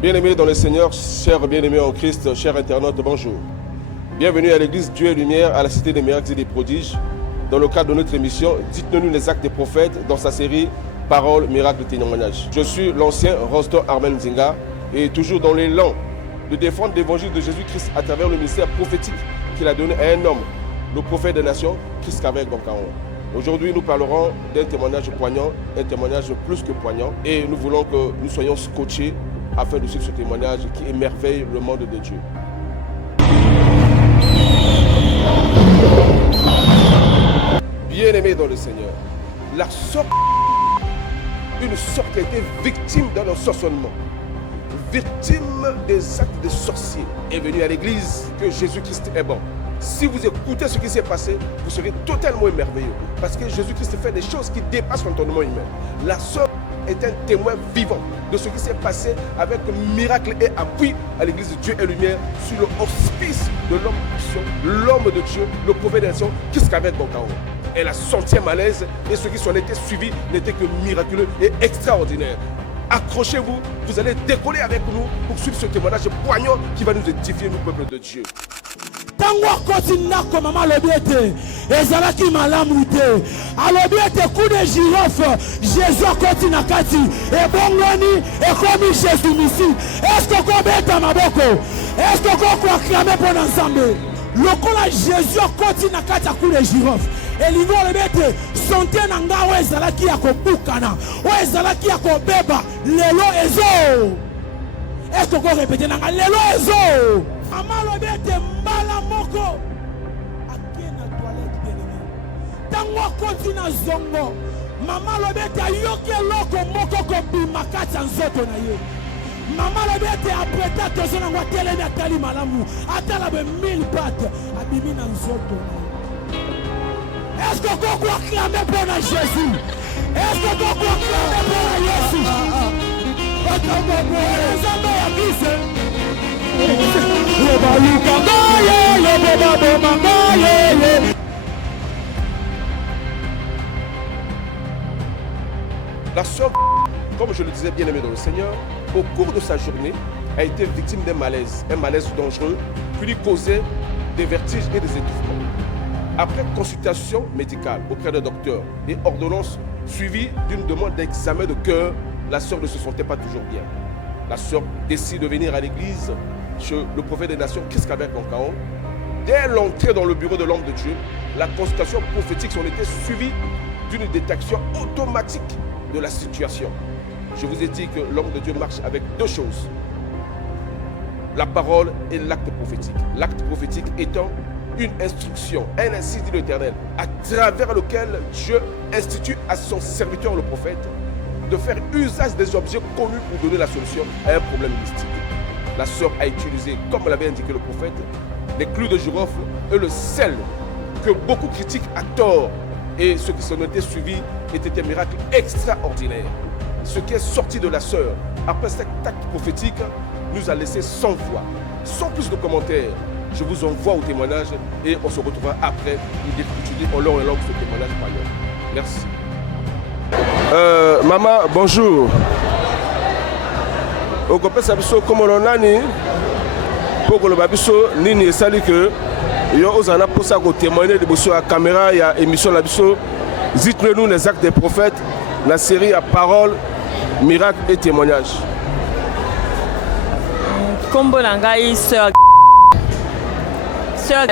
Bien-aimés dans le Seigneur, chers bien-aimés en Christ, chers internautes, bonjour. Bienvenue à l'église Dieu et Lumière, à la Cité des Miracles et des Prodiges. Dans le cadre de notre émission, dites-nous les actes des prophètes dans sa série Paroles, Miracles et Témoignages. Je suis l'ancien Rostor Armen Zinga et toujours dans l'élan de défendre l'évangile de Jésus-Christ à travers le ministère prophétique qu'il a donné à un homme, le prophète des nations, Christ Kavek Bankaon. Aujourd'hui, nous parlerons d'un témoignage poignant, un témoignage plus que poignant, et nous voulons que nous soyons scotchés afin de suivre ce témoignage qui émerveille le monde de Dieu. Bien-aimés dans le Seigneur, une sorte qui a été victime d'un ensorcellement, victime des actes de sorciers, est venue à l'église que Jésus-Christ est bon. Si vous écoutez ce qui s'est passé, vous serez totalement émerveillés, parce que Jésus-Christ fait des choses qui dépassent l'entendement humain. La sœur est un témoin vivant de ce qui s'est passé avec miracle et appui à l'église de Dieu et Lumière sur le auspice de l'homme puissant, l'homme de Dieu, le prophète des nations, Christ Kavek Bankaon. Elle a senti un malaise et ceux qui s'en étaient suivis n'étaient que miraculeux et extraordinaires. Accrochez-vous, vous allez décoller avec nous pour suivre ce témoignage poignant qui va nous édifier, nous, peuple de Dieu. Tango kotina ko mama lobiete ezalaki malamu te alobiete coup de girofle Jésus kotina kati e bongoni e komi Jésus misi est-ce que ko beta maboko est-ce que ko acclamer pour ensemble lokola Jésus kotina kati a coup de girofle elingo lobiete santé nanga o ezalaki ya kobukana o ezalaki ya kobeba lelo ezo est-ce que ko répéter nanga lelo ezo Amalo bete mbala moko akena toilette bien-aimé. Tango kontina zongo. Mama lobete ayoke loko moko ko bimakati nzoto na ye. Mama lobete apreta tozona ngwa tele na tali malamu. Atala be 1000 pattes abimi na nzoto na ye. Est-ce que koko acclamer pour Jésus? Est-ce que koko acclamer pour Jésus? La sœur, comme je le disais bien aimé dans le Seigneur, au cours de sa journée, a été victime d'un malaise dangereux qui lui causait des vertiges et des étouffements. Après consultation médicale auprès d'un docteur et ordonnance suivie d'une demande d'examen de cœur, la sœur ne se sentait pas toujours bien. La sœur décide de venir à l'église chez le prophète des nations, Christ Kavek Bankaon. Dès l'entrée dans le bureau de l'homme de Dieu, la consultation prophétique s'en était suivie d'une détection automatique de la situation. Je vous ai dit que l'homme de Dieu marche avec deux choses, la parole et l'acte prophétique. L'acte prophétique étant une instruction, un ainsi dit l'Éternel, à travers lequel Dieu institue à son serviteur le prophète de faire usage des objets connus pour donner la solution à un problème mystique. La sœur a utilisé, comme l'avait indiqué le prophète, les clous de girofle et le sel que beaucoup critiquent à tort. Et ce qui s'en était suivi était un miracle extraordinaire. Ce qui est sorti de la sœur après cet acte prophétique nous a laissé sans voix, sans plus de commentaires. Je vous envoie au témoignage et on se retrouvera après pour étudier en long et long ce témoignage poignant. Merci. Maman, bonjour. Au copé sabiso comme on a ni pour que le babiso ni sali que yo osana pour ça qu'on témoigne de sur la caméra il y a émission la biso dites-nous les actes des prophètes la série à paroles miracles et témoignages. Kombo nangai sœur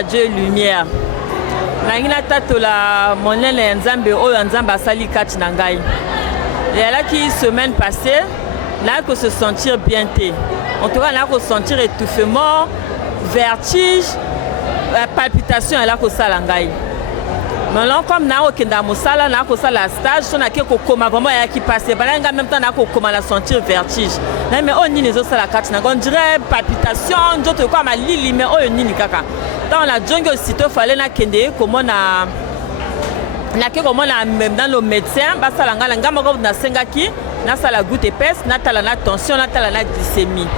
Dieu lumière. Nangina tatola monene nzambe oyo nzamba asali kati na ngai. Yala ki semaine passée, n'a que se sentir bien té. En tout cas, n'a que sentir étouffement, vertige, palpitation là que ça ngai. Maintenant comme n'a okenda mosala n'a que ça la stage, on a que koma vraiment ya qui passe. Balanga même temps n'a que koma la sentir vertige. Mais on ni les autres la kati na on dirait palpitation, d'autres quoi ma lili mais on ni kaka. Dans la jungle sitôt fallait na kende comment na même dans le médecin basa la ngala moko na sengaki na sala goutte épaisse na tala na tension na tala na glycémie.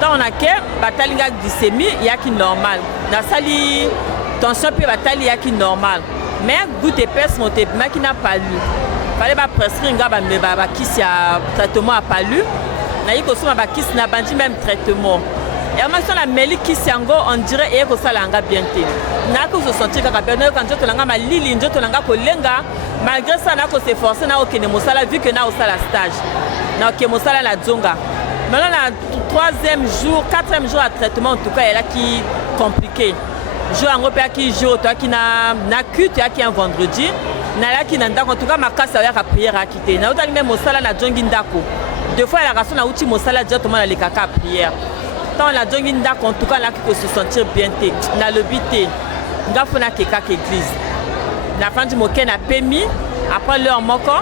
Tant on a que batalinga glycémie ya qui normal. Na sali tension puis batali ya qui normal. Mais goutte épaisse monte qui n'a pas lu. Fallait pas prescrire nga ba kisi ya traitement a pas lu. nayi kosoma bakisi na bandi même traitement et en même temps la meli kisi yango on dirait eye kosala yanga bien te nayaki kozosentir kaka bien nayoka nzoto nanga malili nzoto nanga kolenga malgré ça nakosefforce na okende mosala vu que na osala stage na oke mosala na zonga maintenant na 3e jour 4e jour ya traitement en tout cas elaki compliqué jour yango mpe yaki jour toyaki na cul toyaki un vendredi nalaki na ndako en tout cas makasi oyaka priere yaki te naotaki me mosala na jongi ndako deux fois elaka so nauti mosala directement nalekaka ya priere ntango na jongi ndako en tout cas nalaki kose sentir bien te nalobi te nga fo nakekaka église nafandi moke na pemi après l'heure moko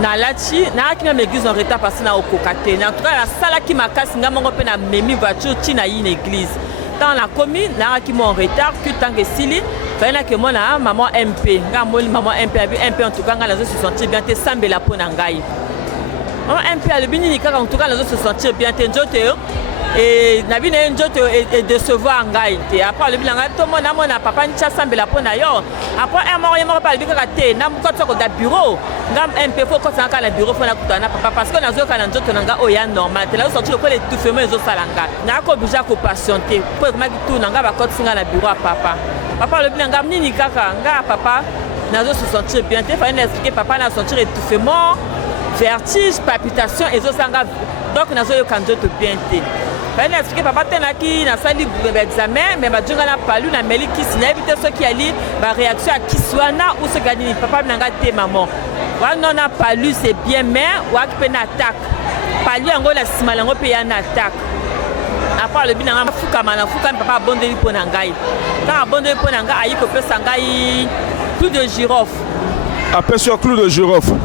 nalati nayaki même église en retard parce na okoka te en tout cas nasalaki makasi nga moko mpe na memi voiture ntina yi na église ntango nakomi nayaki mo en retard ku ntango esili fayinaki mona maman MP nga moli maman MP abi MP en tout cas nga nazo se sentir bien te sambela mpo na ngai maman MP alobi nini kaka en tout cas nazo se sentir bien te nzoto et nabi na nzoto et décevoir ngai te après alobi na ngai to mona papa ntia sambela mpo na yo après un moko ye moko pa alobi kaka te na mokoti ko da bureau nga MP fo koti naka na bureau fo na kutana na papa parce que nazoyoka na nzoto na nga oyo ya normal te nazo sentir lokola étouffement ezosala ngai nako obligé kopatiente mpo ekomaki tu na nga bakotisi nga na bureau ya papa papa alobi na nga nini kaka nga papa nazo se sentir bien te fallait expliquer papa na sentir étouffement vertige palpitation ezosanga donc nazoyoka nzoto bien te fallait expliquer papa tenaki nasali examen mais bajonga na palu na meli kisi nayebi te soki ali baréaction ya kisi wana ou soki anini papa na nga te maman wana na palu c'est bien mais waki mpe na attaque palu yango na nsima yango mpe ya na attaque après alobi na nga fukama papa abondeli mpo na ngai ntango abondeli mpo na ngai ayi kopesa ngai clou de girofle apesi yo clou de girofle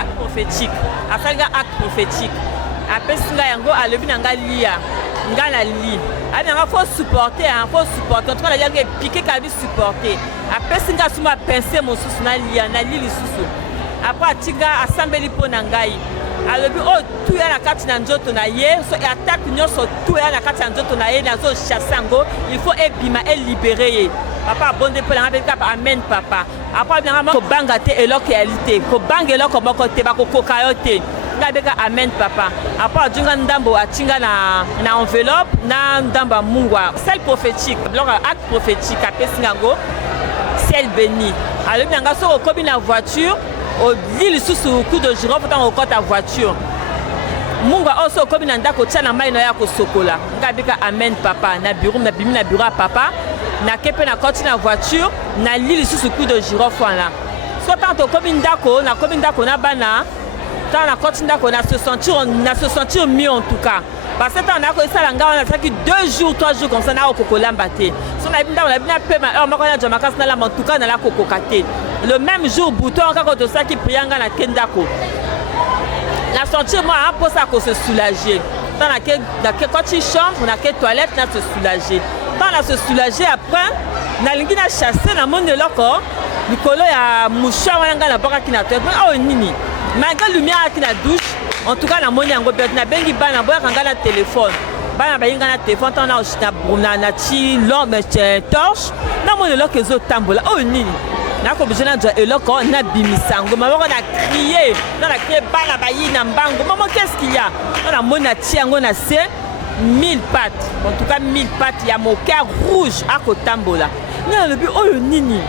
acte prophétique asali nga acte prophétique apesi ngai yango alobi na ngai lia ngai na li abi na nga faut supporter en tout cas naliaki epike kalabi supporter apesi ngai asuma pince mosusu na li lisusu après atinga asambeli mpo na ngai alobi oyo tu ya na kati na nzoto na ye so attaque nyonso tu ya na kati ya nzoto na ye nazochasse yango il faut ebima elibere ye papa abonde mpo nanga mpe kapa amen papa après abinanga kobanga te eloko yali te kobanga eloko moko te bakokoka yo te nga beka amen papa après ajunga ndambo atinga na enveloppe na ndambo ya mungwa sel prophétique biloko acte prophétique apesi yango ciel béni alobi nanga soki okomi na voiture oli lisusu coup de girofle ntango okota voiture mungwa oyo so okomi na ndako otia na mai na yo ya kosokola nga bika amen papa na bureau nabimi na bureau ya papa nake mpe nakoti na voiture nali lisusu coup de girofle wana so ntango tokomi ndako nakomi ndako na bana ntango nakoti ndako na se sentir mieux en tout cas parce que ntango nakoesala ngai wana nasalaki 2 jours 3 jours comme ça nakokolamba te so nayebi ndako nayebi na pema heure moko najwa makasi nalamba en tout cas nalakokoka te le même jour bouton kaka tosalaki prianga na ke ndako na sentir moi mposa kose soulager ntango nakekoti chambre nake toilette na se soulager ntango na se soulager après nalingi na chasse na moni eloko likolo ya mouchoir wana ngai nabwakaki na toilette oyo nini malgré lumière aki na douche en tout cas na moni yango bien nabengi bana boyaka ngai na téléphone bana bayinga na téléphone ntango na ti lombe torche na moni eloko ezotambola oyo nini nakobije nazwa eloko nabimisa yango maboko na crie bana bayi na mbango maman qu'est-ce qu'il y a na moni natie yango na se 1000 pattes en tout cas 1000 pattes ya moker rouge akotambola nalobi oyo nini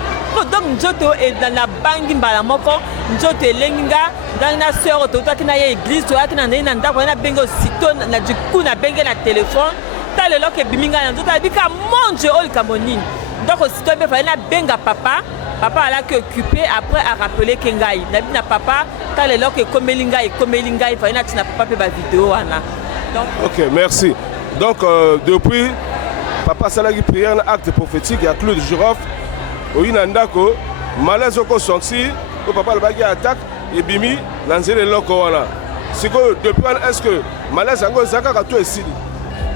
donc nzoto na bangi mbala moko nzoto elengi nga ndangi na sœur totaki na ye église toyaki na ndenge na ndako na bengi osito na duku na bengi na téléphone ta leloko ebimi nga na nzoto abika mon Dieu oyo likambo nini donc osito mpe fali na benga papa alaki occupé après arapele ke ngai nabi na papa ta leloko ekomeli ngai fali natina papa mpe bavideo wana ok merci donc depuis papa asalaki prière na acte prophétique ya clou de girofle oyi na ndako malaise okosenti po papa alobaki attaque ebimi na nzela eloko wana sikoyo depuis wana est ce que malaise yango eza kaka to esili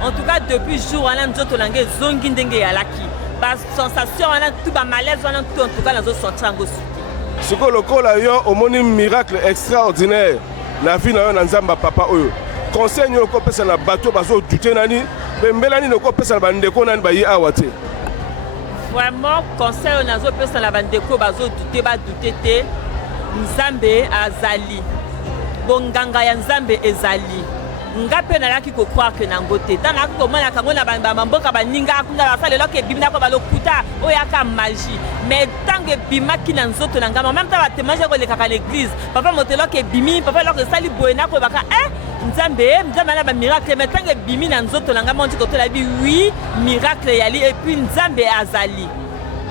en tout cas depuis jour wana nzoto nanga ezongi ndenge eyalaki basensation wana tu bamalaise wana tu en tout cas nazosentir yango suki sikoyo lokola yo omoni miracle extraordinaire na vie na yo na nzambe papa oyo conseil nini okopesa na bato bazodute nani mpe mbela nini okopesa na bandeko nani baye awa te vraiment conseil oyo nazopesa na bandeko bazodute badute te nzambe azali bonganga ya nzambe ezali ngape na laki ko croire que nangote tant na ko mona kango na ba mboka ba ninga kunga ba sale loke bimna ko ba lokuta o yaka magie mais tant que bima ki na nzoto na ngama même ta ba témoigner ko le kaka l'église papa motelo ke bimi papa loke sali boena ko baka nzambe na ba miracle mais tant que bimi na nzoto na ngama on dit ko to la bi oui miracle yali et puis nzambe azali.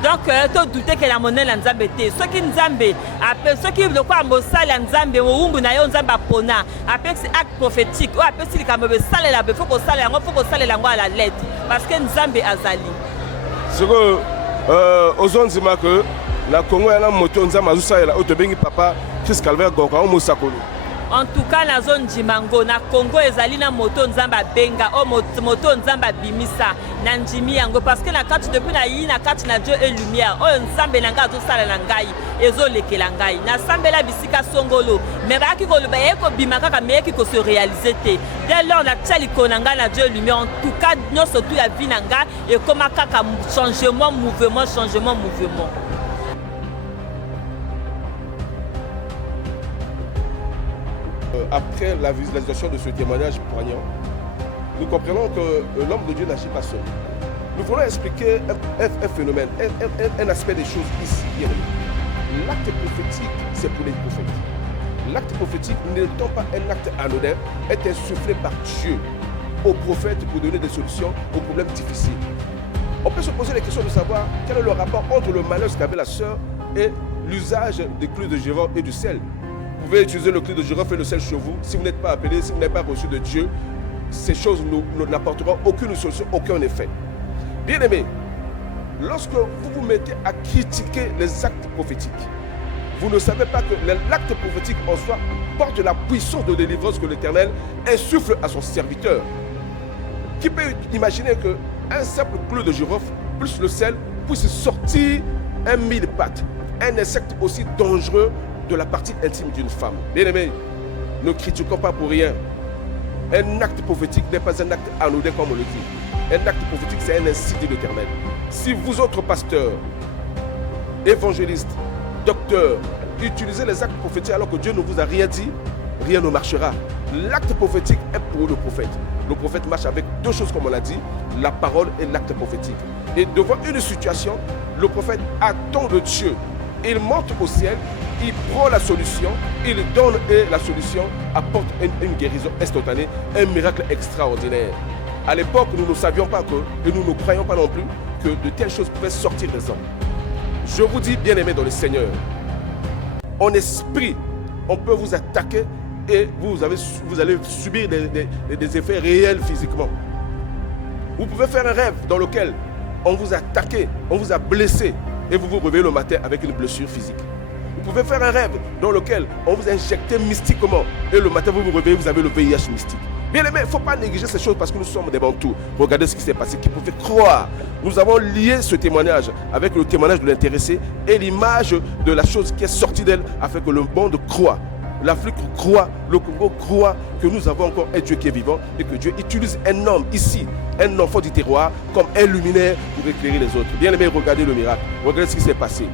Donc, tu doutes que la monnaie est nzambe te. Ce qui nzambe, après ce qui le quoi mosala nzambe, ou na yo nzamba pona, après c'est acte prophétique, ou après si le kamobe sale la, faut qu'on sale yango, faut qu'on sale yango à la lettre, parce que nzambe azali. Ce que aux autres disent que la Congo est la moto nzamba zusa la otobengi papa Christ Calvaire Goka o mosakolo. En tout cas, na zone Jimango, na Congo ezali na moto nzamba benga, o moto nzamba bimisa, na njimi yango parce que na kati depuis na yi na kati na Dieu et lumière, o nzambe nanga zo sala na ngai, ezo lekela ngai. Na sambela bisika songolo, mais ba ki ko le ba ko bimaka ka me ki ko se réaliser te. Dès lors na tchali ko nanga na Dieu et lumière, en tout cas non surtout ya vie nanga et comme kaka changement mouvement. Après la visualisation de ce témoignage poignant, nous comprenons que l'homme de Dieu n'agit pas seul. Nous voulons expliquer un phénomène, un aspect des choses ici. L'acte prophétique, c'est pour les prophètes. L'acte prophétique n'étant pas un acte anodin, est insufflé par Dieu aux prophètes pour donner des solutions aux problèmes difficiles. On peut se poser la question de savoir quel est le rapport entre le malheur qu'avait la sœur et l'usage des clous de girofle et du sel. Vous pouvez utiliser le clou de girofle et le sel chez vous. Si vous n'êtes pas appelé, si vous n'êtes pas reçu de Dieu, ces choses n'apporteront aucune solution, aucun effet. Bien aimé, lorsque vous vous mettez à critiquer les actes prophétiques, vous ne savez pas que l'acte prophétique en soi porte la puissance de délivrance que l'Éternel insuffle à son serviteur. Qui peut imaginer qu'un simple clou de girofle plus le sel puisse sortir un mille-pattes, un insecte aussi dangereux de la partie intime d'une femme. Bien aimé, ne critiquons pas pour rien. Un acte prophétique n'est pas un acte anodin comme on le dit. Un acte prophétique, c'est un ainsi dit l'Éternel. Si vous autres pasteurs, évangélistes, docteurs, utilisez les actes prophétiques alors que Dieu ne vous a rien dit, rien ne marchera. L'acte prophétique est pour le prophète. Le prophète marche avec deux choses comme on l'a dit, la parole et l'acte prophétique. Et devant une situation, le prophète attend de Dieu. Il monte au ciel, il prend la solution, il donne et la solution apporte une guérison instantanée, un miracle extraordinaire. À l'époque, nous ne savions pas et nous ne croyons pas non plus que de telles choses pouvaient sortir des hommes. Je vous dis, bien-aimés dans le Seigneur, en esprit, on peut vous attaquer et vous allez subir des effets réels physiquement. Vous pouvez faire un rêve dans lequel on vous a attaqué, on vous a blessé et vous vous réveillez le matin avec une blessure physique. Vous pouvez faire un rêve dans lequel on vous a injecté mystiquement et le matin vous vous réveillez, vous avez le VIH mystique. Bien aimé, il ne faut pas négliger ces choses parce que nous sommes des bantous. Regardez ce qui s'est passé, qui pouvait croire. Nous avons lié ce témoignage avec le témoignage de l'intéressé et l'image de la chose qui est sortie d'elle afin que le monde croit. L'Afrique croit, le Congo croit que nous avons encore un Dieu qui est vivant et que Dieu utilise un homme ici, un enfant du terroir, comme un luminaire pour éclairer les autres. Bien aimé, regardez le miracle, regardez ce qui s'est passé.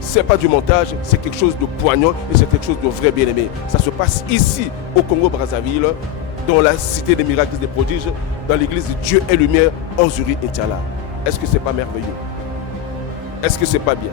Ce n'est pas du montage, c'est quelque chose de poignant et c'est quelque chose de vrai, bien aimé. Ça se passe ici, au Congo-Brazzaville, dans la cité des miracles et des prodiges, dans l'église de Dieu et Lumière, en Zuri, Intiala. Est-ce que ce n'est pas merveilleux? Est-ce que ce n'est pas bien?